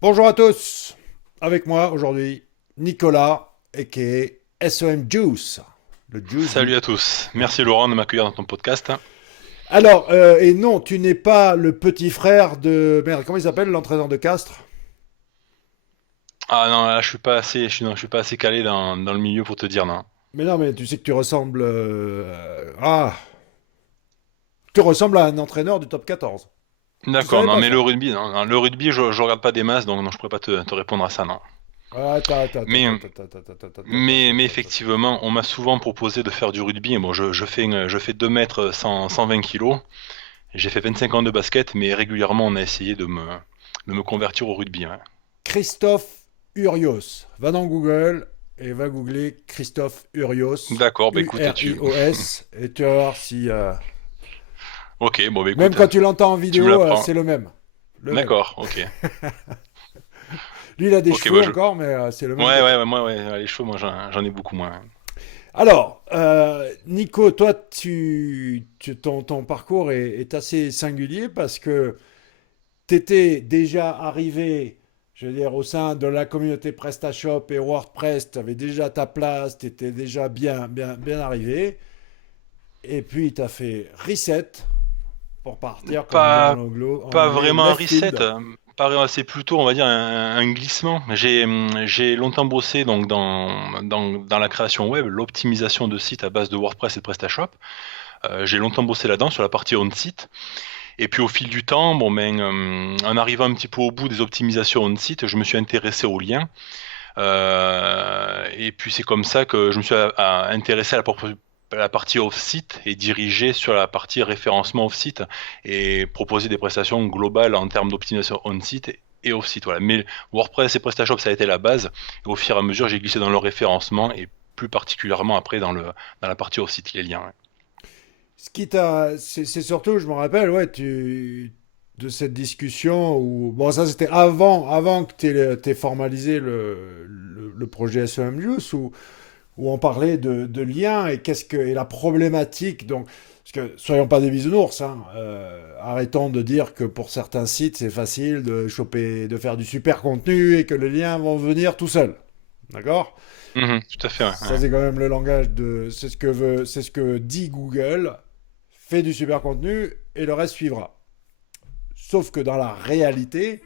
Bonjour à tous. Avec moi aujourd'hui, Nicolas, a.k.a. SOM Juice. Le juice Salut du... à tous. Merci Laurent de m'accueillir dans ton podcast. Alors, et non, tu n'es pas le petit frère de... Merde, comment il s'appelle, l'entraîneur de Castres? Ah non, là, je suis pas assez calé dans le milieu pour te dire non. Mais non, mais tu sais que tu ressembles... tu ressembles à un entraîneur du top 14. Tu D'accord, savais non, pas mais le ça? rugby, non, non, le rugby, je regarde pas des masses, donc non, je pourrais pas te répondre à ça, non. Attends, attends, attends, Mais, attends, attends, attends, attends, attends, mais attends, attends, attends. effectivement, on m'a souvent proposé de faire du rugby. Et bon, je fais 2 mètres 120 kilos. J'ai fait 25 ans de basket, mais régulièrement, on a essayé de me convertir au rugby. Ouais. Christophe Urios. Va dans Google et va googler Christophe Urios. D'accord, bah écoute, Urios. Et tu vas voir si... Ok, bon, bah Même écoute, quand tu l'entends en tu me vidéo, l'apprends. c'est le même. Le même. D'accord, ok. Lui, il a des Ok, cheveux encore, mais c'est le même que toi. ouais, les cheveux, moi, j'en ai beaucoup moins. Alors, Nico, toi, ton parcours est assez singulier parce que tu étais déjà arrivé, je veux dire, au sein de la communauté PrestaShop et WordPress, tu avais déjà ta place, tu étais déjà bien arrivé. Et puis, tu as fait reset pour partir, comme on dit Pas, en pas anglais, vraiment un left reset, field. c'est plutôt, on va dire, un glissement. J'ai longtemps bossé donc dans la création web, l'optimisation de sites à base de WordPress et de PrestaShop. J'ai longtemps bossé là-dedans sur la partie on-site. Et puis au fil du temps, bon ben, en arrivant un petit peu au bout des optimisations on-site, je me suis intéressé aux liens. Et puis c'est comme ça que je me suis intéressé à la partie off-site et dirigé sur la partie référencement off-site et proposer des prestations globales en termes d'optimisation on-site et off-site. Voilà. Mais WordPress et PrestaShop, ça a été la base. Et au fur et à mesure, j'ai glissé dans le référencement et plus particulièrement après dans la partie off-site, les liens. Ouais. Ce qui t'a, c'est surtout, je me rappelle, ouais, de cette discussion où, bon, ça c'était avant que t'aies formalisé le projet SEM Juice, où on parlait de liens et et la problématique. Donc, parce que soyons pas des bisounours, hein, arrêtons de dire que pour certains sites c'est facile de choper, de faire du super contenu et que les liens vont venir tout seuls. D'accord? Tout à fait. Ouais, Ça, ouais. c'est quand même le langage de. C'est ce que dit Google. Fais du super contenu et le reste suivra. Sauf que dans la réalité,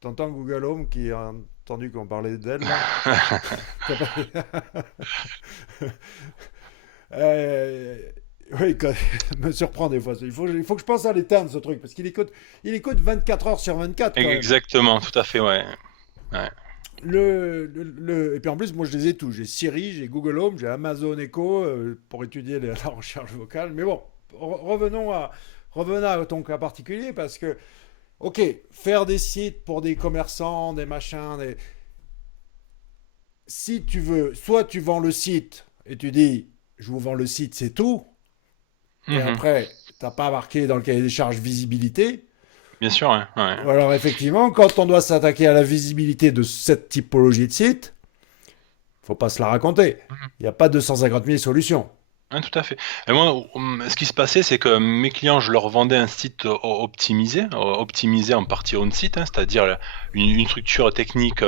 t'entends Google Home qui a entendu qu'on parlait d'elle là. Euh, oui, me surprend des fois. Il faut que je pense à l'éteindre ce truc parce il écoute 24 heures sur 24 quand même. Exactement, tout à fait. Ouais. Ouais. Et puis en plus, moi je les ai tous. J'ai Siri, j'ai Google Home, j'ai Amazon Echo pour étudier la recherche vocale. Mais bon, revenons à ton cas particulier parce que, ok, faire des sites pour des commerçants, des machins, si tu veux, soit tu vends le site et tu dis je vous vends le site, c'est tout, et Mhm. après, t'as pas marqué dans le cahier des charges visibilité. Bien sûr. Ouais. Ouais. Ou alors effectivement, quand on doit s'attaquer à la visibilité de cette typologie de site, faut pas se la raconter. Il n'y a pas 250 000 solutions. Ouais, tout à fait. Et moi, ce qui se passait, c'est que mes clients, je leur vendais un site optimisé en partie on-site, hein, c'est-à-dire une structure technique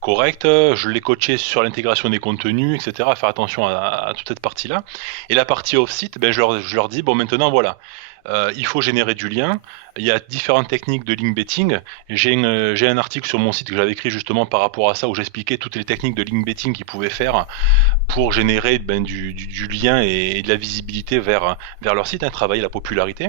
correcte. Je les coachais sur l'intégration des contenus, etc., faire attention à toute cette partie-là. Et la partie off-site, ben, je leur dis, bon, maintenant, voilà, il faut générer du lien. Il y a différentes techniques de link betting. J'ai un article sur mon site que j'avais écrit justement par rapport à ça, où j'expliquais toutes les techniques de link betting qu'ils pouvaient faire pour générer ben, du lien et de la visibilité vers leur site, hein, travailler la popularité.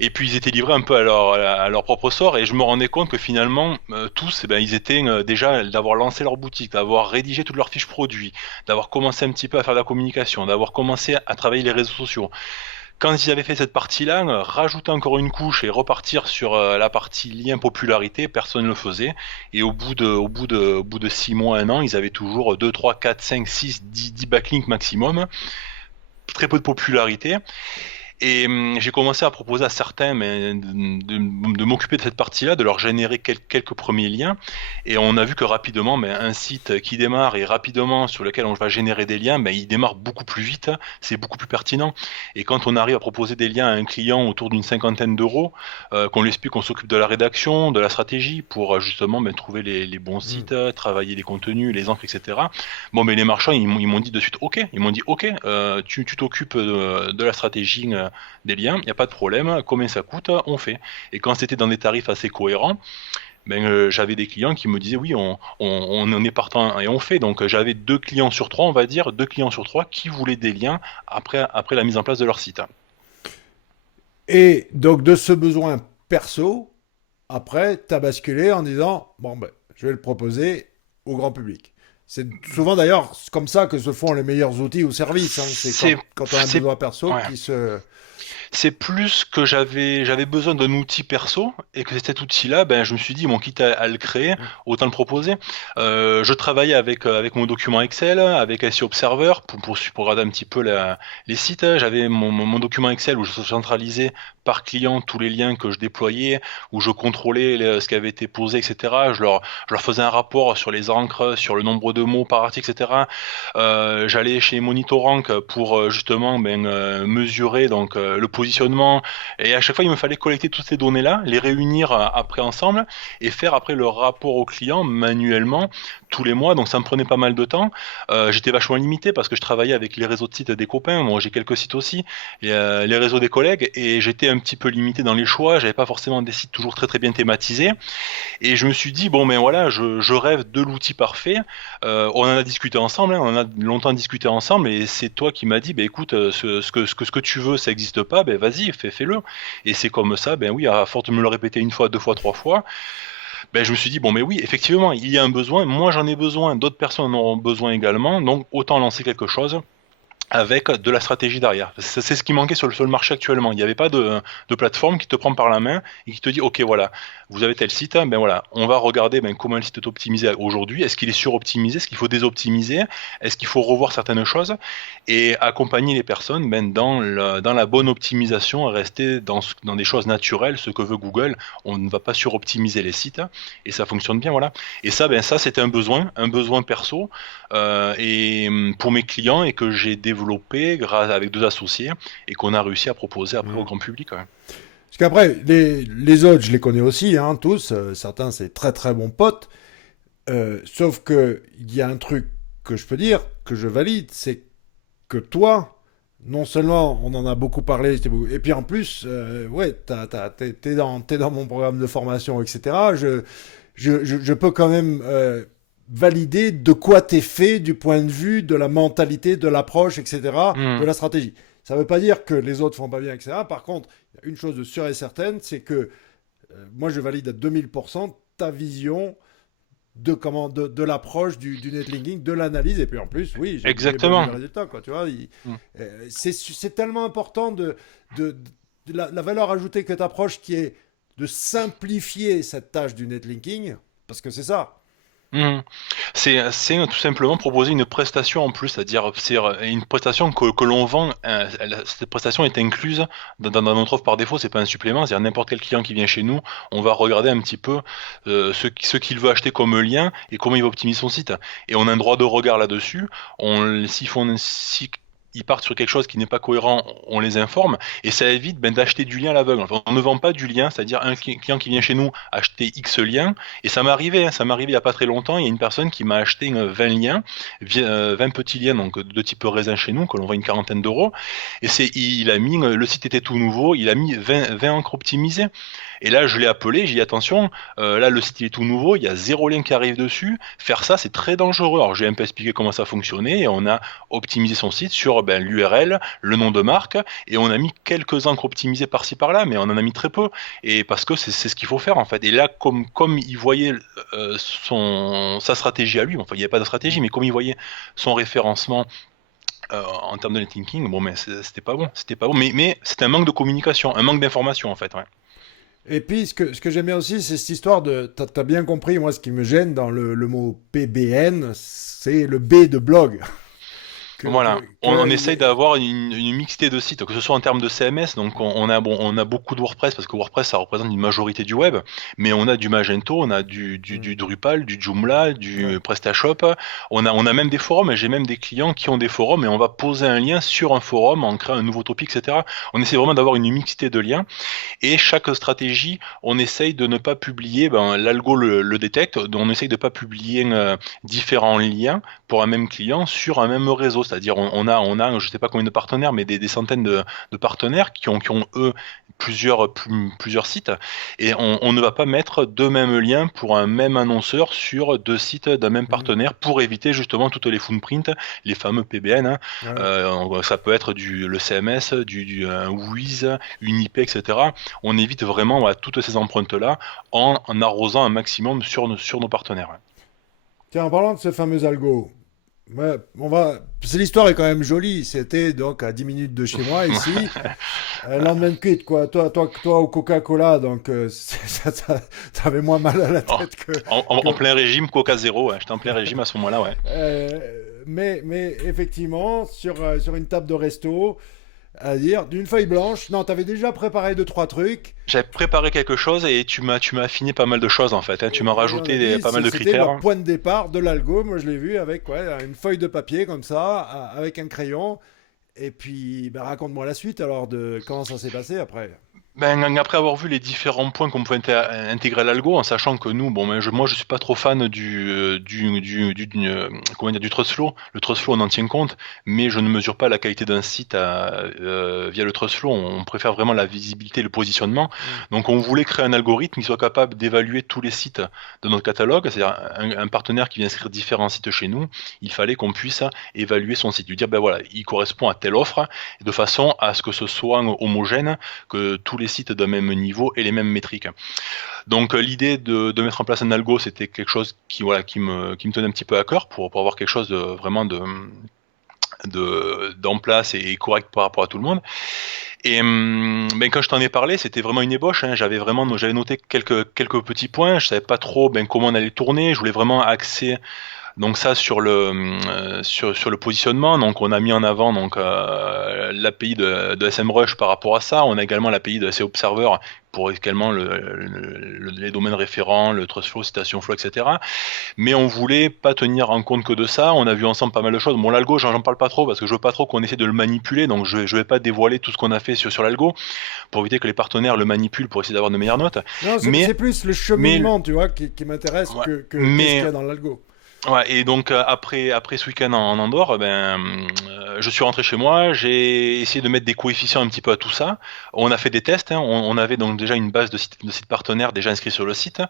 Et puis ils étaient livrés un peu à leur propre sort et je me rendais compte que finalement tous, eh ben, ils étaient déjà d'avoir lancé leur boutique, d'avoir rédigé toutes leurs fiches produits, d'avoir commencé un petit peu à faire de la communication, d'avoir commencé à travailler les réseaux sociaux. Quand ils avaient fait cette partie-là, rajouter encore une couche et repartir sur la partie lien popularité, personne ne le faisait. Et au bout de 6 mois, un an, ils avaient toujours 2, 3, 4, 5, 6, 10 backlinks maximum. Très peu de popularité. Et j'ai commencé à proposer à certains de m'occuper de cette partie-là, de leur générer quelques premiers liens. Et on a vu que rapidement, un site qui démarre et rapidement sur lequel on va générer des liens, il démarre beaucoup plus vite, c'est beaucoup plus pertinent. Et quand on arrive à proposer des liens à un client autour d'une cinquantaine d'euros, qu'on lui explique qu'on s'occupe de la rédaction, de la stratégie pour justement trouver les bons Mm. sites, travailler les contenus, les encres, etc. Bon, mais les marchands, ils m'ont dit de suite, ok, ils m'ont dit, ok, tu t'occupes de la stratégie des liens, il n'y a pas de problème, combien ça coûte, on fait. Et quand c'était dans des tarifs assez cohérents, j'avais des clients qui me disaient oui, on en est partant et on fait. Donc j'avais 2 clients sur 3, on va dire, 2 clients sur 3 qui voulaient des liens après la mise en place de leur site. Et donc, de ce besoin perso, après, tu as basculé en disant, bon, ben, je vais le proposer au grand public. C'est souvent d'ailleurs comme ça que se font les meilleurs outils ou services, hein. C'est C'est, quand on a un c'est, besoin perso ouais. qui se... C'est plus que j'avais besoin d'un outil perso et que cet outil-là, je me suis dit, bon, quitte à le créer, autant le proposer. Je travaillais avec mon document Excel, avec SEO Observer pour regarder un petit peu les sites. J'avais mon document Excel où je centralisais par client tous les liens que je déployais, où je contrôlais ce qui avait été posé, etc. Je leur faisais un rapport sur les encres, sur le nombre de mots par article, etc. J'allais chez Monitorrank pour justement mesurer donc le positionnement, et à chaque fois il me fallait collecter toutes ces données-là, les réunir après ensemble et faire après le rapport au client manuellement tous les mois. Donc ça me prenait pas mal de temps. J'étais vachement limité parce que je travaillais avec les réseaux de sites des copains. Moi j'ai quelques sites aussi, les réseaux des collègues, et j'étais un petit peu limité dans les choix. J'avais pas forcément des sites toujours très très bien thématisés. Et je me suis dit, bon, voilà, je rêve de l'outil parfait. On en a discuté ensemble, hein, on en a longtemps discuté ensemble, et c'est toi qui m'as dit, écoute, ce que tu veux, ça n'existe pas, vas-y, fais-le. Et c'est comme ça, oui, à force de me le répéter une fois, deux fois, trois fois, je me suis dit, bon, mais oui, effectivement, il y a un besoin, moi j'en ai besoin, d'autres personnes en auront besoin également, donc autant lancer quelque chose avec de la stratégie derrière. C'est ce qui manquait sur le marché actuellement. Il n'y avait pas de plateforme qui te prend par la main et qui te dit, ok, voilà, vous avez tel site, voilà, on va regarder comment le site est optimisé aujourd'hui. Est-ce qu'il est suroptimisé? Est-ce qu'il faut désoptimiser? Est-ce qu'il faut revoir certaines choses? Et accompagner les personnes dans la bonne optimisation, rester dans des choses naturelles, ce que veut Google. On ne va pas suroptimiser les sites et ça fonctionne bien, voilà. Et ça c'était un besoin perso, et pour mes clients, et que j'ai développé grâce avec 2 associés et qu'on a réussi à proposer après au Mm. grand public, quand même. Parce qu'après, les autres, je les connais aussi, hein, tous. Certains, c'est très très bons potes. Sauf que il y a un truc que je peux dire, que je valide, c'est que toi, non seulement on en a beaucoup parlé, et puis en plus, ouais, t'es dans mon programme de formation, etc. Je peux quand même valider de quoi t'es fait du point de vue de la mentalité, de l'approche, etc., de Hmm. la stratégie. Ça ne veut pas dire que les autres font pas bien, etc. Par contre, il y a une chose de sûre et certaine, c'est que moi je valide à 2000% ta vision de l'approche du netlinking, de l'analyse, et puis en plus, oui, j'ai bien vu Exactement. le résultat, quoi, tu vois. Hmm. C'est tellement important de, de la valeur ajoutée que tu approches qui est de simplifier cette tâche du netlinking, parce que c'est ça. Mhm. C'est tout simplement proposer une prestation en plus, c'est-à-dire c'est une prestation que l'on vend. Cette prestation est incluse dans notre offre par défaut, c'est pas un supplément. C'est-à-dire n'importe quel client qui vient chez nous, on va regarder un petit peu ce qu'il veut acheter comme lien et comment il va optimiser son site. Et on a un droit de regard là-dessus. Si ils partent sur quelque chose qui n'est pas cohérent, on les informe, et ça évite d'acheter du lien à l'aveugle. Enfin, on ne vend pas du lien, c'est-à-dire un client qui vient chez nous acheter X liens. Et ça m'est arrivé, hein, ça m'est arrivé il n'y a pas très longtemps. Il y a une personne qui m'a acheté 20 liens, 20 petits liens, donc de type raisin chez nous, que l'on vend une quarantaine d'euros. Et il a mis, le site était tout nouveau, il a mis 20 encres optimisées. Et là, je l'ai appelé, j'ai dit attention, là le site il est tout nouveau, il y a 0 lien qui arrive dessus. Faire ça, c'est très dangereux. Alors j'ai un peu expliqué comment ça fonctionnait, et on a optimisé son site sur l'URL, le nom de marque, et on a mis quelques encres optimisées par-ci par-là, mais on en a mis très peu. Et parce que c'est ce qu'il faut faire en fait. Et là, comme il voyait sa stratégie à lui, enfin il n'y avait pas de stratégie, mais comme il voyait son référencement en termes de netlinking, bon, mais c'était pas bon, c'était pas bon. Mais c'était un manque de communication, un manque d'information en fait. Ouais. Et puis, ce que j'aime bien aussi, c'est cette histoire de. T'as bien compris, moi, ce qui me gêne dans le mot PBN, c'est le B de blog. Voilà, on que essaye d'avoir une mixité de sites, que ce soit en termes de CMS, donc on a beaucoup de WordPress, parce que WordPress ça représente une majorité du web, mais on a du Magento, on a du Drupal, du Joomla, du ouais. PrestaShop, on a même des forums, et j'ai même des clients qui ont des forums, et on va poser un lien sur un forum, en créant un nouveau topic, etc. On essaie vraiment d'avoir une mixité de liens, et chaque stratégie, on essaye de ne pas publier, l'algo le détecte, donc on essaye de ne pas publier différents liens pour un même client sur un même réseau. C'est-à-dire, on a, je ne sais pas combien de partenaires, mais des centaines de partenaires qui ont eux, plusieurs sites. Et on ne va pas mettre deux mêmes liens pour un même annonceur sur deux sites d'un même Mhm. partenaire pour éviter justement toutes les footprints, les fameux PBN, hein. Ouais. Ça peut être le CMS, un WYSIWYG, une IP, etc. On évite vraiment, voilà, toutes ces empreintes-là en arrosant un maximum sur nos partenaires. Tiens, en parlant de ce fameux algo, ouais, l'histoire est quand même jolie. C'était donc à 10 minutes de chez moi ici. Lendemain de cuite, quoi. Toi au Coca-Cola, donc t'avais moins mal à la Oh, tête en que, plein régime, Coca zéro, ouais. J'étais en plein régime à ce moment-là, ouais. mais effectivement, sur une table de resto, à dire, d'une feuille blanche, non, t'avais déjà préparé deux, trois trucs, J'avais préparé quelque chose et tu m'as affiné pas mal de choses en fait, hein. Tu m'as et on a rajouté dit, pas mal de c'était le critères. point de départ de l'algo. Moi, je l'ai vu avec ouais, une feuille de papier comme ça, avec un crayon. Et puis, ben, raconte-moi la suite alors de comment ça s'est passé après. Ben, après avoir vu les différents points qu'on pouvait intégrer à l'algo, en sachant que nous, bon, moi, je suis pas trop fan comment dire, du trust flow. Le trust flow, on en tient compte, mais je ne mesure pas la qualité d'un site via le trust flow. On préfère vraiment la visibilité, le positionnement. Mm. Donc, on voulait créer un algorithme qui soit capable d'évaluer tous les sites de notre catalogue. C'est-à-dire un partenaire qui vient inscrire différents sites chez nous, il fallait qu'on puisse évaluer son site, lui dire, ben voilà, il correspond à telle offre, de façon à ce que ce soit homogène, que tous les sites d'un même niveau et les mêmes métriques. Donc l'idée de mettre en place un algo, c'était quelque chose qui me tenait un petit peu à cœur pour avoir quelque chose de vraiment d'en place et correct par rapport à tout le monde. Et ben, quand je t'en ai parlé, c'était vraiment une ébauche, hein. J'avais noté quelques petits points. Je savais pas trop comment on allait tourner. Je voulais vraiment axer donc ça sur le positionnement. Donc on a mis en avant l'API de SEMrush par rapport à ça. On a également l'API de SEO Observer pour également les domaines référents, le trust flow, citation flow, etc. Mais on voulait pas tenir en compte que de ça. On a vu ensemble pas mal de choses. Bon, l'algo, j'en parle pas trop parce que je veux pas trop qu'on essaie de le manipuler. Donc je vais pas dévoiler tout ce qu'on a fait sur l'algo pour éviter que les partenaires le manipulent pour essayer d'avoir de meilleures notes. Non, Mais c'est plus le mais cheminement, tu vois, qui m'intéresse ouais, que qu'est-ce qu'il y mais a dans l'algo. Ouais, et donc après ce week-end en Andorre, je suis rentré chez moi, j'ai essayé de mettre des coefficients un petit peu à tout ça. On a fait des tests, hein. On avait donc déjà une base de sites partenaires déjà inscrits sur le site.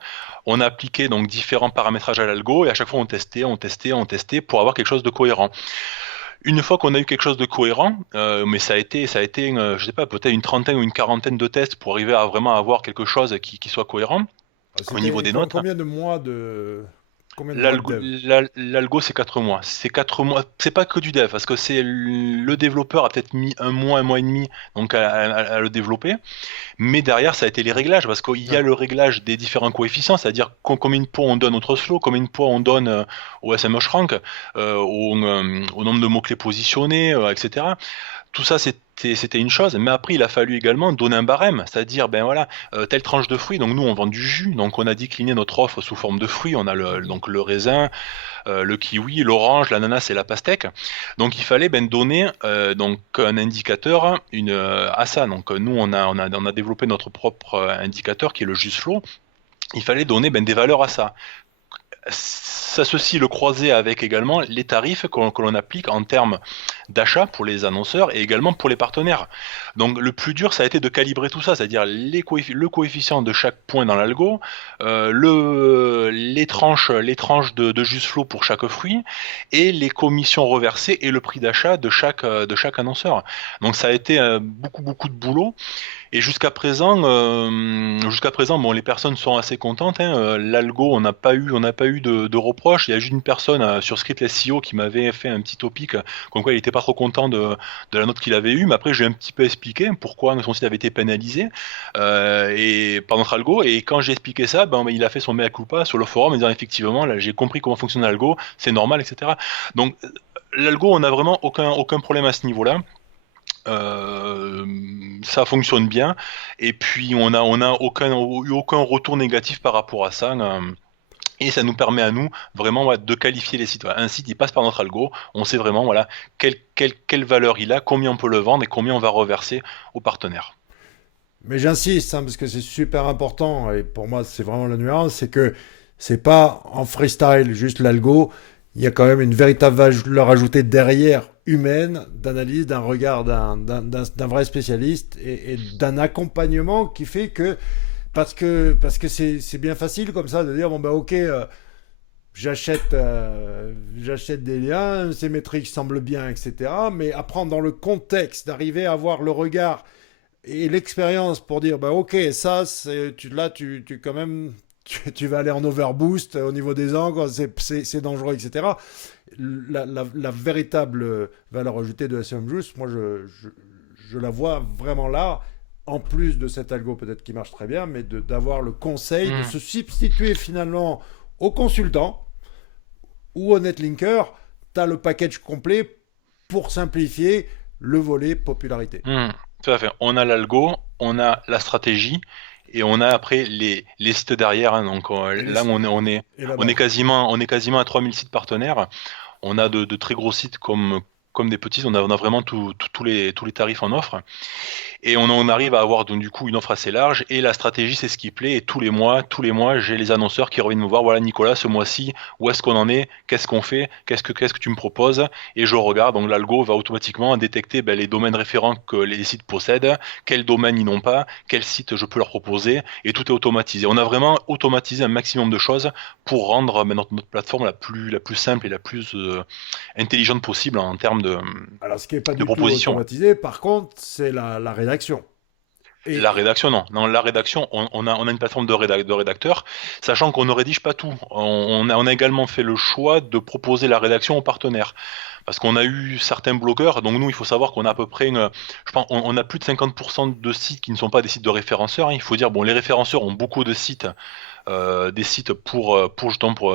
On a appliqué donc différents paramétrages à l'algo et à chaque fois on testait pour avoir quelque chose de cohérent. Une fois qu'on a eu quelque chose de cohérent, mais ça a été, je sais pas, peut-être une trentaine ou une quarantaine de tests pour arriver à vraiment avoir quelque chose qui soit cohérent au niveau C'était des notes. combien de mois de L'algo, dev? l'algo, c'est 4 mois. C'est 4 mois. C'est pas que du dev, parce que c'est le développeur a peut-être mis un mois et demi donc à le développer. Mais derrière, ça a été les réglages, parce qu'il y a Ouais. le réglage des différents coefficients, c'est-à-dire combien de points on donne au Trustflow, combien de points on donne au SEMrush, au nombre de mots-clés positionnés, etc. Tout ça, c'était une chose, mais après, il a fallu également donner un barème, c'est-à-dire, ben voilà, telle tranche de fruits, donc nous, on vend du jus, donc on a décliné notre offre sous forme de fruits, on a Mhm. donc le raisin, le kiwi, l'orange, l'ananas et la pastèque. Donc il fallait ben, donner donc un indicateur à ça. Donc nous, on a développé notre propre indicateur qui est le JustFlow. Il fallait donner ben, des valeurs à ça. S'associe le croisé avec également les tarifs que l'on applique en termes d'achat pour les annonceurs et également pour les partenaires. Donc le plus dur, ça a été de calibrer tout ça, c'est-à-dire le coefficient de chaque point dans l'algo, les tranches de juste flow pour chaque fruit et les commissions reversées et le prix d'achat de chaque annonceur. Donc ça a été beaucoup de boulot. Et jusqu'à présent, bon, les personnes sont assez contentes, hein. L'algo, on n'a pas eu de reproches. Il y a juste une personne sur Script SEO qui m'avait fait un petit topic, comme quoi il était pas trop content de la note qu'il avait eue. Mais après, j'ai un petit peu expliqué pourquoi son site avait été pénalisé et par notre algo. Et quand j'ai expliqué ça, il a fait son mea culpa sur le forum en disant effectivement, là, j'ai compris comment fonctionne l'algo, c'est normal, etc. Donc l'algo, on n'a vraiment aucun problème à ce niveau-là. Ça fonctionne bien. Et puis, on a eu aucun retour négatif par rapport à ça. Et ça nous permet à nous vraiment ouais, de qualifier les sites. Voilà, un site, il passe par notre algo, on sait vraiment voilà, quelle valeur il a, combien on peut le vendre et combien on va reverser aux partenaires. Mais j'insiste, hein, parce que c'est super important, et pour moi c'est vraiment la nuance, c'est que c'est pas en freestyle juste l'algo, il y a quand même une véritable valeur ajoutée derrière, humaine, d'analyse, d'un regard d'un vrai spécialiste et d'un accompagnement qui fait que, parce que c'est bien facile comme ça de dire, bon bah ok, j'achète des liens, ces métriques semblent bien, etc. Mais apprendre dans le contexte, d'arriver à avoir le regard et l'expérience pour dire bah ok ça c'est là tu quand même tu vas aller en overboost au niveau des angles c'est dangereux etc la véritable valeur ajoutée de SM Juice moi je la vois vraiment là en plus de cet algo peut-être qui marche très bien mais d'avoir le conseil de Hmm. se substituer finalement au consultant ou au netlinker tu as le package complet pour simplifier le volet popularité Tout à fait. On a l'algo, on a la stratégie et on a après les sites derrière. Hein. Donc et, les, là, et la on est base. quasiment à 3000 sites partenaires. On a de très gros sites comme des petits. On a vraiment tous les tarifs en offre. Et on arrive à avoir donc du coup une offre assez large et la stratégie c'est ce qui plaît et tous les mois j'ai les annonceurs qui reviennent me voir voilà Nicolas ce mois-ci où est-ce qu'on en est qu'est-ce qu'on fait qu'est-ce que tu me proposes et je regarde donc l'algo va automatiquement détecter les domaines référents que les sites possèdent quels domaines ils n'ont pas quels sites je peux leur proposer et tout est automatisé on a vraiment automatisé un maximum de choses pour rendre notre plateforme la plus simple et la plus intelligente possible en termes Alors, ce qui n'est pas de du tout propositions. automatisé, par contre, c'est la rédaction. La Et rédaction, non. Non, la rédaction, on a une plateforme de rédacteurs, sachant qu'on ne rédige pas tout. On a également fait le choix de proposer la rédaction aux partenaires. Parce qu'on a eu certains blogueurs, donc nous, il faut savoir qu'on a à peu près, je pense, on a plus de 50% de sites qui ne sont pas des sites de référenceurs. Hein. Il faut dire, bon, les référenceurs ont beaucoup de sites, des sites pour justement pour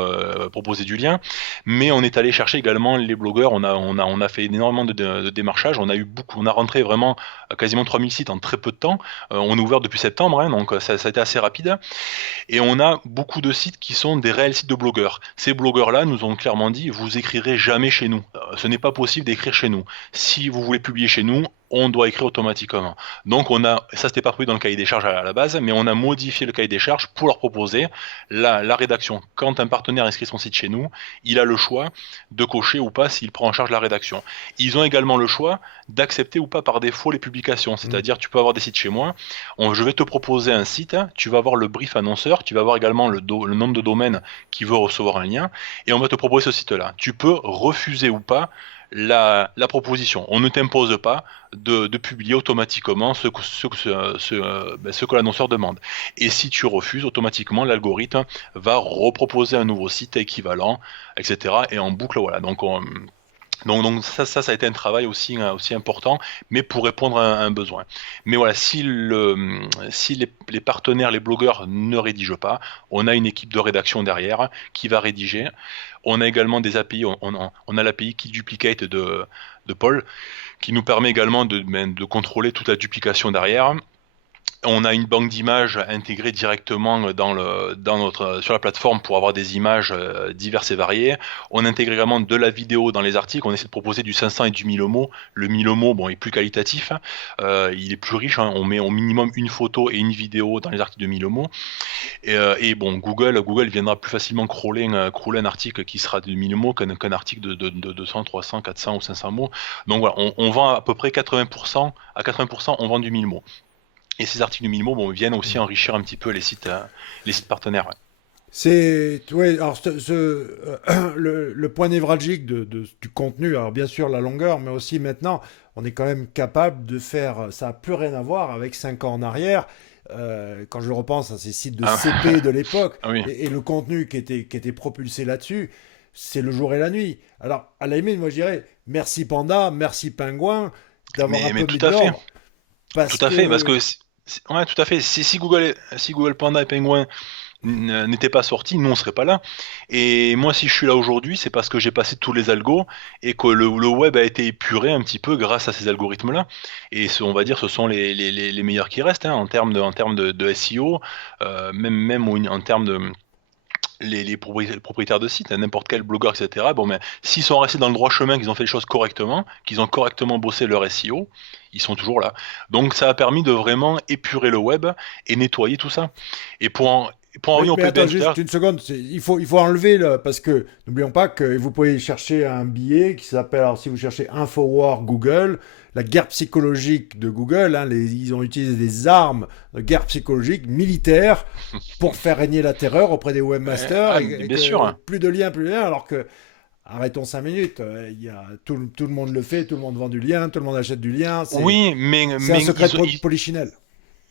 proposer du lien. Mais on est allé chercher également les blogueurs. On a fait énormément de démarchage. On a rentré vraiment quasiment 3000 sites en très peu de temps. On est ouvert depuis septembre, hein, donc ça a été assez rapide. Et on a beaucoup de sites qui sont des réels sites de blogueurs. Ces blogueurs-là nous ont clairement dit, vous écrirez jamais chez nous. Ce n'est pas possible d'écrire chez nous. Si vous voulez publier chez nous, on doit écrire automatiquement. Donc ça c'était pas prévu dans le cahier des charges à la base, mais on a modifié le cahier des charges pour leur proposer la rédaction. Quand un partenaire inscrit son site chez nous, il a le choix de cocher ou pas s'il prend en charge la rédaction. Ils ont également le choix d'accepter ou pas par défaut les publications. mm, C'est-à-dire, tu peux avoir des sites chez moi, je vais te proposer un site, tu vas avoir le brief annonceur, tu vas avoir également le nombre de domaines qui veut recevoir un lien, et on va te proposer ce site-là. Tu peux refuser ou pas la proposition. On ne t'impose pas de publier automatiquement ce que l'annonceur demande. Et si tu refuses, automatiquement, l'algorithme va reproposer un nouveau site équivalent, etc. Et en boucle, voilà. Donc ça a été un travail aussi important, mais pour répondre à un besoin. Mais voilà, si les partenaires, les blogueurs ne rédigent pas, on a une équipe de rédaction derrière qui va rédiger. On a également des API, on a l'API qui duplicate de Paul, qui nous permet également de contrôler toute la duplication derrière. On a une banque d'images intégrée directement sur la plateforme pour avoir des images diverses et variées. On intègre également de la vidéo dans les articles. On essaie de proposer du 500 et du 1000 mots. Le 1000 mots, bon, est plus qualitatif. Il est plus riche. Hein. On met au minimum une photo et une vidéo dans les articles de 1000 mots. Et bon, Google viendra plus facilement crawler un article qui sera de 1000 mots qu'un article de 200, 300, 400 ou 500 mots. Donc voilà, on vend à peu près 80%, à 80%, on vend du 1000 mots. Et ces articles de 1000 mots viennent aussi mm. enrichir un petit peu les sites partenaires. Ouais. c'est ouais, alors le point névralgique du contenu, alors bien sûr la longueur, mais aussi maintenant, on est quand même capable de faire, ça n'a plus rien à voir avec 5 ans en arrière. Quand je repense à ces sites de Ah, CP de l'époque ah oui. et le contenu qui était propulsé là-dessus, c'est le jour et la nuit. Alors, à la limite, moi je dirais merci Panda, merci Pingouin d'avoir un Mais peu tout mis de à fait. l'ordre. Parce Tout à fait. Parce que que, ouais, tout à fait. Si Google Panda et Penguin n'était pas sorti, nous on serait pas là. Et moi, si je suis là aujourd'hui, c'est parce que j'ai passé tous les algos et que le web a été épuré un petit peu grâce à ces algorithmes-là. Et on va dire, ce sont les meilleurs qui restent, hein, en termes de SEO, même en termes de les propriétaires de sites, hein, n'importe quel blogueur, etc. Bon, mais s'ils sont restés dans le droit chemin, qu'ils ont fait les choses correctement, qu'ils ont correctement bossé leur SEO, ils sont toujours là. Donc ça a permis de vraiment épurer le web et nettoyer tout ça. Et pour en revenir au Mais attends, PBN tout à juste l'heure, une seconde. Il faut enlever, parce que n'oublions pas que vous pouvez chercher un billet qui s'appelle, alors si vous cherchez Infowar Google, la guerre psychologique de Google, hein, ils ont utilisé des armes de guerre psychologique militaire pour faire régner la terreur auprès des webmasters et bien que sûr. plus de liens, alors que, arrêtons 5 minutes, tout le monde le fait, tout le monde vend du lien, tout le monde achète du lien, Oui, c'est un secret de polichinelle.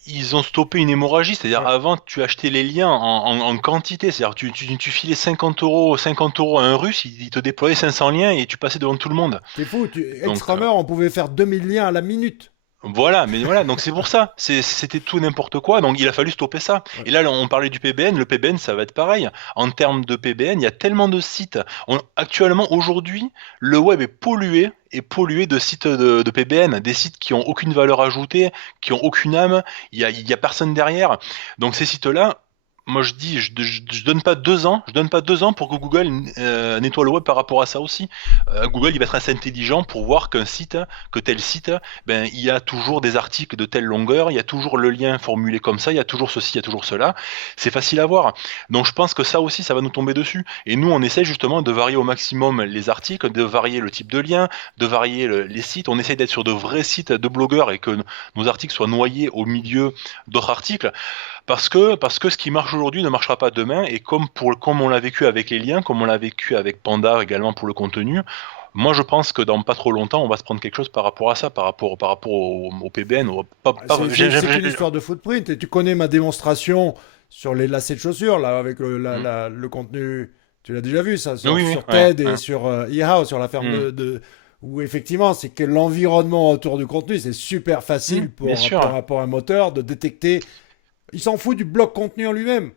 ils ont stoppé une hémorragie, c'est-à-dire Ouais. avant tu achetais les liens en quantité, c'est-à-dire tu filais 50 euros à un russe, il te déployait 500 liens et tu passais devant tout le monde. C'est fou, Donc Extramer, on pouvait faire 2000 liens à la minute. voilà, mais voilà, donc c'est pour ça, c'était tout n'importe quoi, donc il a fallu stopper ça. Ouais. Et là, on parlait du PBN, le PBN, ça va être pareil. En termes de PBN, il y a tellement de sites. Actuellement, aujourd'hui, le web est pollué de sites de PBN, des sites qui ont aucune valeur ajoutée, qui ont aucune âme, il y a personne derrière. Donc ces sites-là, moi je dis, je donne pas 2 ans, je donne pas 2 ans pour que Google nettoie le web par rapport à ça aussi. Google, il va être assez intelligent pour voir que tel site, ben, il y a toujours des articles de telle longueur, il y a toujours le lien formulé comme ça, il y a toujours ceci, il y a toujours cela. C'est facile à voir. Donc je pense que ça aussi, ça va nous tomber dessus. Et nous, on essaie justement de varier au maximum les articles, de varier le type de lien, de varier les sites. On essaie d'être sur de vrais sites de blogueurs et que nos articles soient noyés au milieu d'autres articles. Parce que ce qui marche aujourd'hui ne marchera pas demain. Et comme on l'a vécu avec les liens, comme on l'a vécu avec Panda également pour le contenu, moi, je pense que dans pas trop longtemps, on va se prendre quelque chose par rapport à ça, par rapport au PBN. C'est qu'une histoire de footprint. Et tu connais ma démonstration sur les lacets de chaussures, là, avec le contenu. Tu l'as déjà vu, ça, Oui, oui, sur ouais, TED et ouais. sur eHouse, sur la ferme Mm. où effectivement, c'est que l'environnement autour du contenu, c'est super facile Bien sûr. pour un moteur de détecter. Il s'en fout du bloc contenu en lui-même.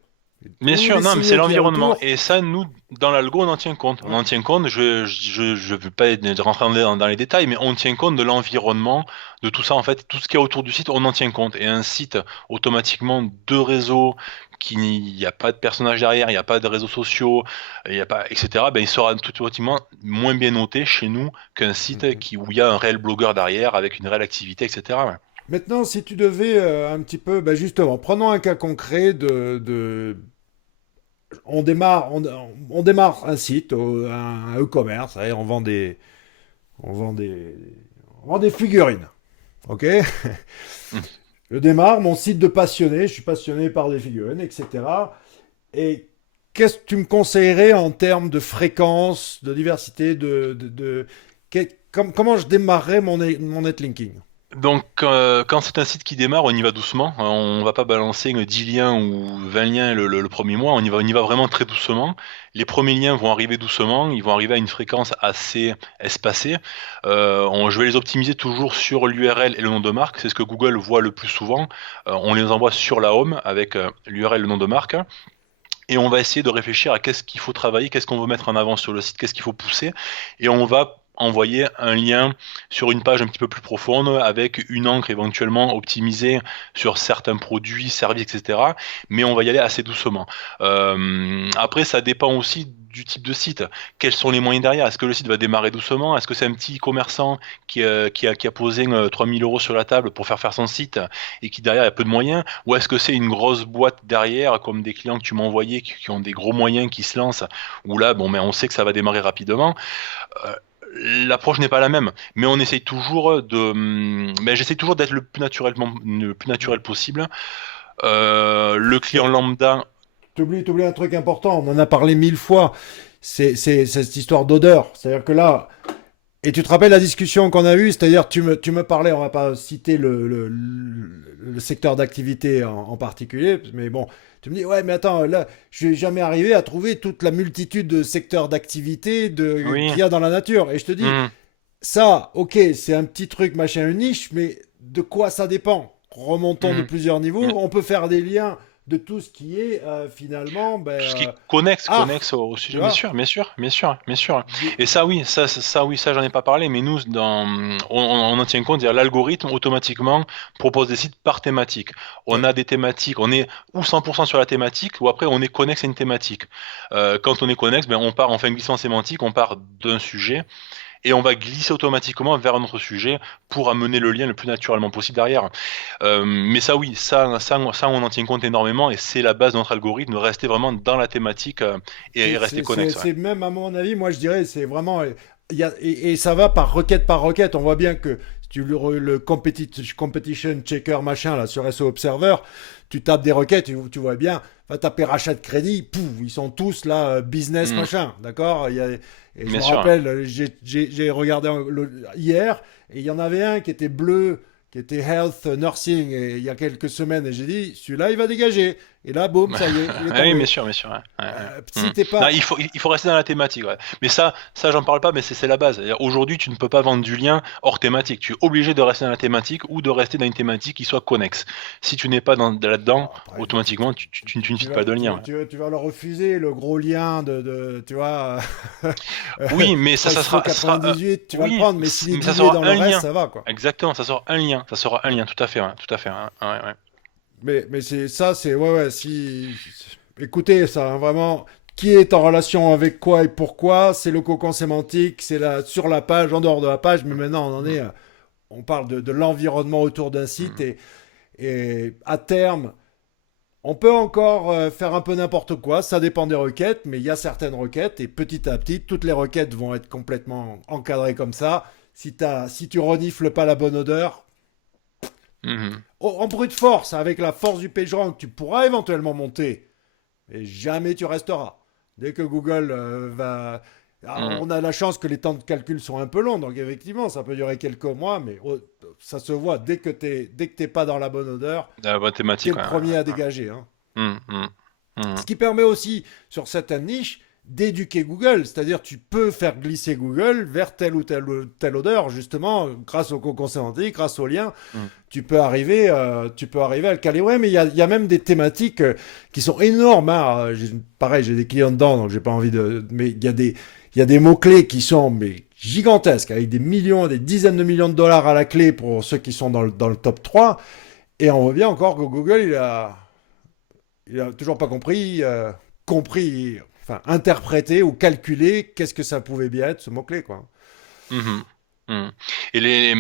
Bien Tous sûr, les non, mais c'est signaux qu'il y a l'environnement. autour. Et ça, nous, dans l'algo, on en tient compte. On Ouais. en tient compte, je veux pas rentrer dans les détails, mais on tient compte de l'environnement, de tout ça, en fait, tout ce qu'il y a autour du site, on en tient compte. Et un site, automatiquement, de réseaux, il n'y a pas de personnages derrière, il n'y a pas de réseaux sociaux, il n'y a pas, etc., ben, il sera tout automatiquement moins bien noté chez nous qu'un site Mhm. où il y a un réel blogueur derrière, avec une réelle activité, etc. Ouais. Maintenant, si tu devais un petit peu, ben justement, prenons un cas concret on démarre un site, un e-commerce, allez, on vend des, on vend des figurines, ok? Mm. Je démarre mon site de passionné, je suis passionné par des figurines, etc. Et qu'est-ce que tu me conseillerais en termes de fréquence, de diversité, comment je démarrerais mon netlinking? Donc, quand c'est un site qui démarre, on y va doucement. On va pas balancer 10 liens ou 20 liens le premier mois. On y va vraiment très doucement. Les premiers liens vont arriver doucement. Ils vont arriver à une fréquence assez espacée. Je vais les optimiser toujours sur l'URL et le nom de marque. C'est ce que Google voit le plus souvent. On les envoie sur la home avec l'URL et le nom de marque. Et on va essayer de réfléchir à qu'est-ce qu'il faut travailler, qu'est-ce qu'on veut mettre en avant sur le site, qu'est-ce qu'il faut pousser. Et on va envoyer un lien sur une page un petit peu plus profonde avec une encre éventuellement optimisée sur certains produits, services, etc. Mais on va y aller assez doucement. Après, ça dépend aussi du type de site. Quels sont les moyens derrière? Est-ce que le site va démarrer doucement? Est-ce que c'est un petit commerçant qui a posé 3000 euros sur la table pour faire son site et qui derrière a peu de moyens? Ou est-ce que c'est une grosse boîte derrière, comme des clients que tu m'as envoyés qui ont des gros moyens qui se lancent, où là, bon, mais on sait que ça va démarrer rapidement. Euh, L'approche n'est pas la même, mais on essaye toujours mais j'essaie toujours d'être le plus naturel possible. Le client Mais lambda, t'oublies un truc important, on en a parlé 1000 fois, c'est cette histoire d'odeur. C'est-à-dire que là, et tu te rappelles la discussion qu'on a eue, c'est-à-dire tu me parlais, on va pas citer le secteur d'activité en particulier, mais bon, tu me dis, ouais, mais attends, là, je vais jamais arriver à trouver toute la multitude de secteurs d'activité oui, qu'il y a dans la nature. Et je te dis, hmm, ça, ok, c'est un petit truc, machin, une niche, mais de quoi ça dépend? Remontons de hmm, plusieurs niveaux. hmm, On peut faire des liens de tout ce qui est finalement, Tout ce qui est connexe, art, connexe au tu sujet, bien vois. sûr, bien sûr, bien sûr, bien sûr. Du- Et ça, oui, oui, ça, j'en ai pas parlé, mais nous, on en tient compte. C'est-à-dire, l'algorithme automatiquement propose des sites par thématique. On Ouais. a des thématiques, on est ou 100% sur la thématique, ou après on est connexe à une thématique. Quand on est connexe, ben on fait un glissement sémantique, on part d'un sujet et on va glisser automatiquement vers un autre sujet pour amener le lien le plus naturellement possible derrière. Mais ça, oui, on en tient compte énormément et c'est la base de notre algorithme, de rester vraiment dans la thématique et rester connexe. Ouais. C'est même, à mon avis, moi je dirais, c'est vraiment. Et ça va par requête par requête. On voit bien que si tu le competition checker machin là sur SO Observer, tu tapes des requêtes, tu vois bien, va taper rachat de crédit, pouf, ils sont tous là, business Hmm, machin, d'accord. Et je bien me sûr. Ouais. rappelle, j'ai regardé hier, et il y en avait un qui était bleu, qui était Health Nursing, et il y a quelques semaines, et j'ai dit, celui-là, il va dégager. Et là, boum, ça y est, il est Ah oui, bien tombé. sûr, bien sûr. Ouais, ouais, ouais. Si t'es Non, pas. il faut rester dans la thématique. Ouais. Mais ça, j'en parle pas, mais c'est la base. C'est-à-dire, aujourd'hui, tu ne peux pas vendre du lien hors thématique. Tu es obligé de rester dans la thématique ou de rester dans une thématique qui soit connexe. Si tu n'es pas là-dedans, Après, automatiquement, tu ne fites pas de lien. Ouais. tu vas leur refuser le gros lien tu vois, Oui, mais Presto ça sera, 98, tu vas le oui, prendre, mais s'il est mais ça dilué sera dans le un reste, lien. ça va, quoi. Exactement, ça sera un lien, tout à fait, ouais, tout à fait. Ouais, ouais, ouais. Mais c'est ça, ouais, ouais, si. Écoutez, ça, hein, vraiment. Qui est en relation avec quoi et pourquoi? C'est le cocon sémantique, c'est là, sur la page, en dehors de la page, mais maintenant on en est. Mm, On parle de l'environnement autour d'un site mm. et à terme, on peut encore faire un peu n'importe quoi, ça dépend des requêtes, mais il y a certaines requêtes et petit à petit, toutes les requêtes vont être complètement encadrées comme ça. Si tu renifles pas la bonne odeur, Mhm. en brute force, avec la force du PageRank, tu pourras éventuellement monter, et jamais tu resteras. Dès que Google va. Alors, Mm. on a la chance que les temps de calcul sont un peu longs, donc effectivement, ça peut durer quelques mois, mais ça se voit dès que t'es pas dans la bonne odeur, La bonne t'es thématique, le ouais, premier à ouais, ouais. dégager, hein. Mm, mm, Ce mm. qui permet aussi, sur certaines niches, d'éduquer Google. C'est-à-dire, tu peux faire glisser Google vers telle odeur, justement, grâce au cocon sémantique, grâce au lien. Mm. Tu peux arriver à le calibrer. Mais il y a même des thématiques qui sont énormes, hein. Pareil, j'ai des clients dedans, donc j'ai pas envie de. Mais il y a des mots-clés qui sont mais, gigantesques, avec des millions, des dizaines de millions de dollars à la clé pour ceux qui sont dans le top 3. Et on revient encore que Google, il a toujours pas enfin interprété ou calculé qu'est-ce que ça pouvait bien être ce mot-clé, quoi. Mhm. Mhm. Et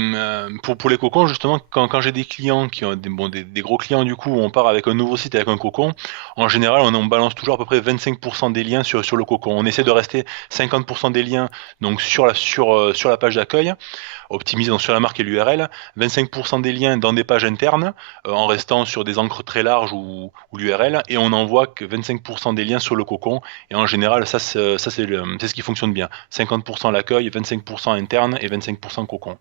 pour les cocons, justement, quand j'ai des clients qui ont des gros clients, du coup, où on part avec un nouveau site avec un cocon, en général, on balance toujours à peu près 25% des liens sur le cocon. On essaie de rester 50% des liens donc sur la page d'accueil, optimisé donc sur la marque et l'URL, 25% des liens dans des pages internes, en restant sur des encres très larges ou l'URL, et on n'envoie que 25% des liens sur le cocon. Et en général, c'est ce qui fonctionne bien. 50% l'accueil, 25% interne et 25% cocon.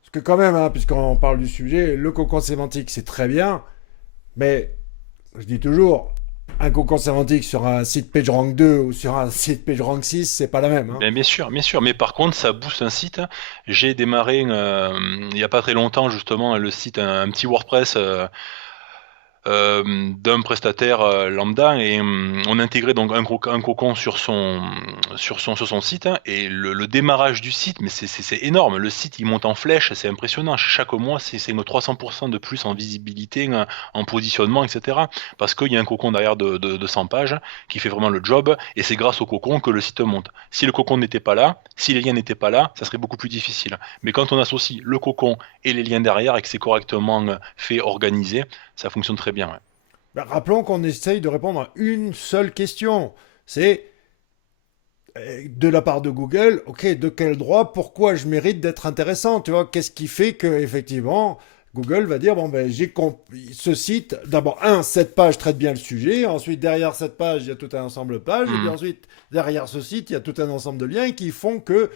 Parce que quand même, hein, puisqu'on parle du sujet, le cocon sémantique, c'est très bien, mais je dis toujours, un cocon sémantique sur un site PageRank 2 ou sur un site PageRank 6, c'est pas la même, hein. Bien sûr, bien sûr. Mais par contre, ça booste un site. J'ai démarré il n'y a pas très longtemps justement le site, un petit WordPress d'un prestataire lambda et on intégrait donc un cocon sur son site hein, et le démarrage du site mais c'est énorme, le site il monte en flèche, c'est impressionnant, chaque mois c'est 300% de plus en visibilité, en positionnement, etc. Parce qu'il y a un cocon derrière de 100 pages qui fait vraiment le job et c'est grâce au cocon que le site monte. Si le cocon n'était pas là, si les liens n'étaient pas là, ça serait beaucoup plus difficile. Mais quand on associe le cocon et les liens derrière et que c'est correctement fait, organisé, ça fonctionne très bien. Ouais. Ben, rappelons qu'on essaye de répondre à une seule question. C'est de la part de Google, ok, de quel droit, pourquoi je mérite d'être intéressant, tu vois, qu'est-ce qui fait que effectivement Google va dire bon ben ce site, d'abord cette page traite bien le sujet, ensuite derrière cette page il y a tout un ensemble de pages, et puis Mhm. ensuite derrière ce site il y a tout un ensemble de liens qui font que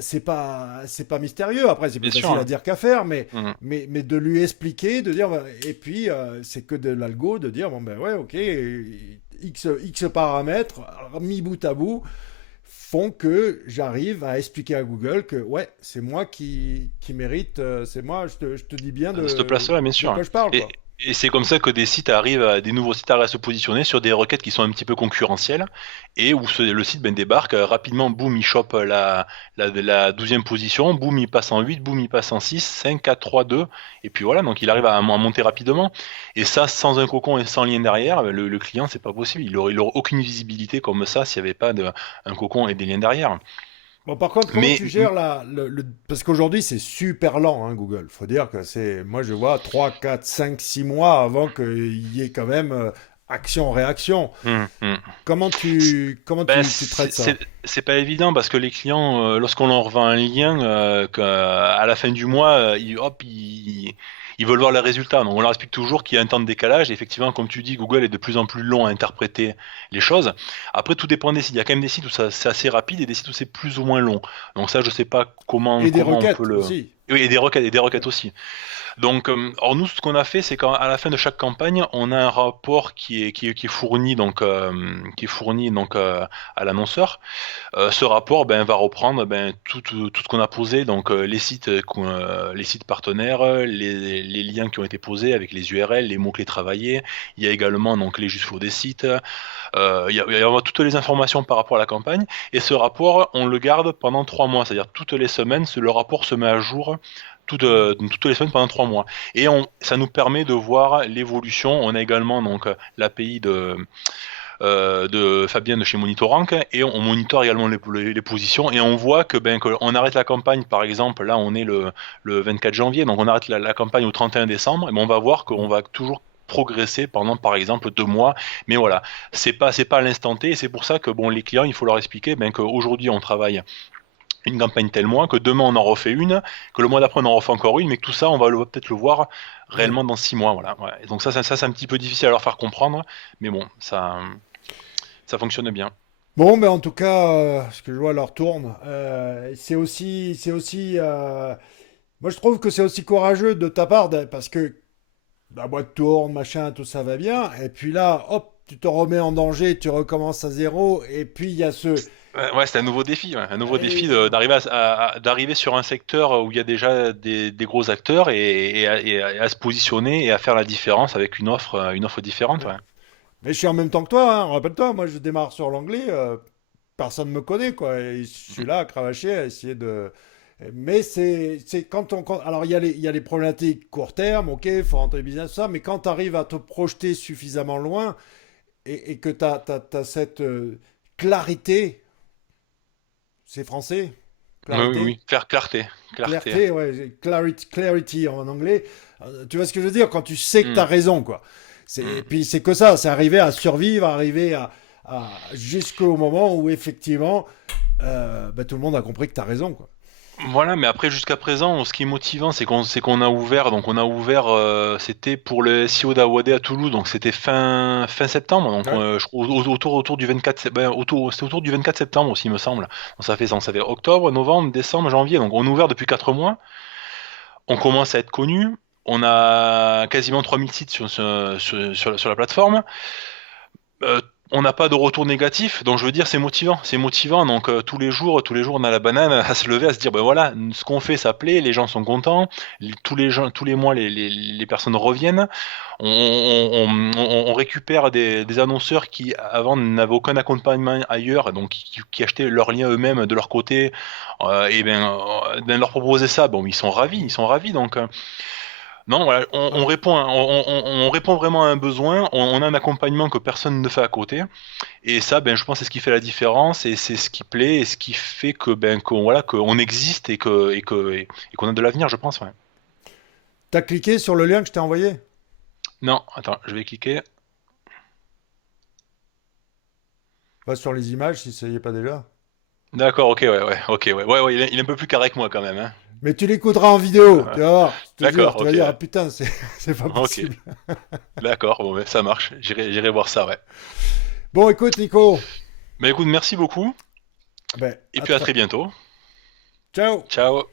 c'est pas mystérieux. Après c'est plus Bien sûr. facile à Hein. dire qu'à faire, Mhm. mais de lui expliquer, de dire et puis c'est que de l'algo de dire bon ben ouais ok x paramètres mis bout à bout font que j'arrive à expliquer à Google que ouais, c'est moi qui mérite, c'est moi, je te dis bien Cette place-là, bien de sûr. quoi je parle, Et, quoi. Et c'est comme ça que des nouveaux sites arrivent à se positionner sur des requêtes qui sont un petit peu concurrentielles et où le site débarque rapidement, boum, il chope la 12e position, boum, il passe en 8, boum, il passe en 6, 5, 4, 3, 2, et puis voilà, donc il arrive à monter rapidement. Et ça, sans un cocon et sans lien derrière, le client, c'est pas possible. Il aurait aucune visibilité comme ça s'il n'y avait pas un cocon et des liens derrière. Bon, par contre, comment Mais tu gères parce qu'aujourd'hui, c'est super lent, hein, Google. Faut dire que moi, je vois 3, 4, 5, 6 mois avant qu'il y ait quand même action-réaction. hum, hum. Comment tu traites ça? C'est pas évident parce que les clients, lorsqu'on leur vend un lien, à la fin du mois, ils veulent voir les résultats. Donc on leur explique toujours qu'il y a un temps de décalage. Et effectivement, comme tu dis, Google est de plus en plus long à interpréter les choses. Après, tout dépend des sites. Il y a quand même des sites où c'est assez rapide et des sites où c'est plus ou moins long. Donc ça, je sais pas Et des comment on peut requêtes le. aussi. Oui, et des requêtes aussi. Donc, alors nous, ce qu'on a fait, c'est qu'à la fin de chaque campagne, on a un rapport qui est fourni à l'annonceur. Ce rapport va reprendre tout ce qu'on a posé, donc les sites partenaires, les liens qui ont été posés avec les URL, les mots-clés travaillés. Il y a également donc les justifs des sites. Il y a toutes les informations par rapport à la campagne. Et ce rapport, on le garde pendant 3 mois, c'est-à-dire toutes les semaines, le rapport se met à jour toutes les semaines pendant 3 mois. Et ça nous permet de voir l'évolution. On a également donc l'API de Fabien de chez Monitorank et on monitore également les positions et on voit qu'on arrête la campagne par exemple là on est le 24 janvier donc on arrête la campagne au 31 décembre et on va voir qu'on va toujours progresser pendant par exemple 2 mois mais voilà c'est pas à l'instant T et c'est pour ça que bon les clients il faut leur expliquer qu'aujourd'hui on travaille une campagne tel mois, que demain on en refait une, que le mois d'après on en refait encore une, mais que tout ça on va peut-être le voir Ouais. réellement dans 6 mois, voilà. Ouais. Et donc ça c'est un petit peu difficile à leur faire comprendre, mais bon, ça fonctionne bien. Bon, mais en tout cas, ce que je vois leur tourne. Moi, je trouve que c'est aussi courageux de ta part, parce que la boîte tourne, machin, tout ça va bien. Et puis là, hop, tu te remets en danger, tu recommences à zéro. Et puis il y a Ouais, c'est un nouveau défi, ouais. Un nouveau défi et- d'arriver sur un secteur où il y a déjà des gros acteurs et à se positionner et à faire la différence avec une offre différente. Ouais. Mais je suis en même temps que toi, hein. Rappelle-toi, moi, je démarre sur l'anglais. Personne ne me connaît, quoi. Et je suis Mm. là à cravacher, à essayer de. Mais c'est alors, il y a les problématiques court terme, ok, il faut rentrer le business, ça, mais quand tu arrives à te projeter suffisamment loin et que tu as cette clarité, c'est français, Oui, oui, clarité, oui. Clarté, clarté. clarté, ouais, clarity en anglais. Tu vois ce que je veux dire? Quand tu sais que tu as Mm, raison, quoi. Et mm. puis c'est que ça, c'est arriver à survivre, arriver jusqu'au moment où effectivement tout le monde a compris que tu as raison, quoi. Voilà, mais après jusqu'à présent, ce qui est motivant, c'est qu'on a ouvert, c'était pour le SEO d'Awade à Toulouse, donc c'était fin septembre, donc Ouais. je crois autour du 24, c'était autour du 24 septembre aussi, il me semble. Donc ça fait octobre, novembre, décembre, janvier, donc on est ouvert depuis 4 mois. On commence à être connu. On a quasiment 3000 sites sur la plateforme. Euh, on n'a pas de retour négatif, donc je veux dire c'est motivant, c'est motivant. Donc tous les jours on a la banane à se lever, à se dire ben voilà, ce qu'on fait ça plaît, les gens sont contents, tous les mois les personnes reviennent. On récupère des annonceurs qui avant n'avaient aucun accompagnement ailleurs, donc qui achetaient leurs liens eux-mêmes de leur côté, leur proposer ça, bon ils sont ravis donc. Non, voilà, on Ouais. répond, on répond vraiment à un besoin, on a un accompagnement que personne ne fait à côté, et ça, je pense, c'est ce qui fait la différence, et c'est ce qui plaît, et ce qui fait qu'on existe et qu'on a de l'avenir, je pense, ouais. T'as cliqué sur le lien que je t'ai envoyé? Non, attends, je vais cliquer. Pas sur les images si ça y est pas déjà. D'accord, ok, ouais, ok, ouais, il est un peu plus carré que moi quand même, hein. Mais tu l'écouteras en vidéo, tu vas voir, je te jure, D'accord, tu vas ok, dire, ah ouais. putain, c'est pas Ok, possible. d'accord, bon, ça marche, j'irai voir ça, ouais. Bon, écoute, Nico, Mais écoute, merci beaucoup, ben, et puis à très bientôt. ciao! Ciao.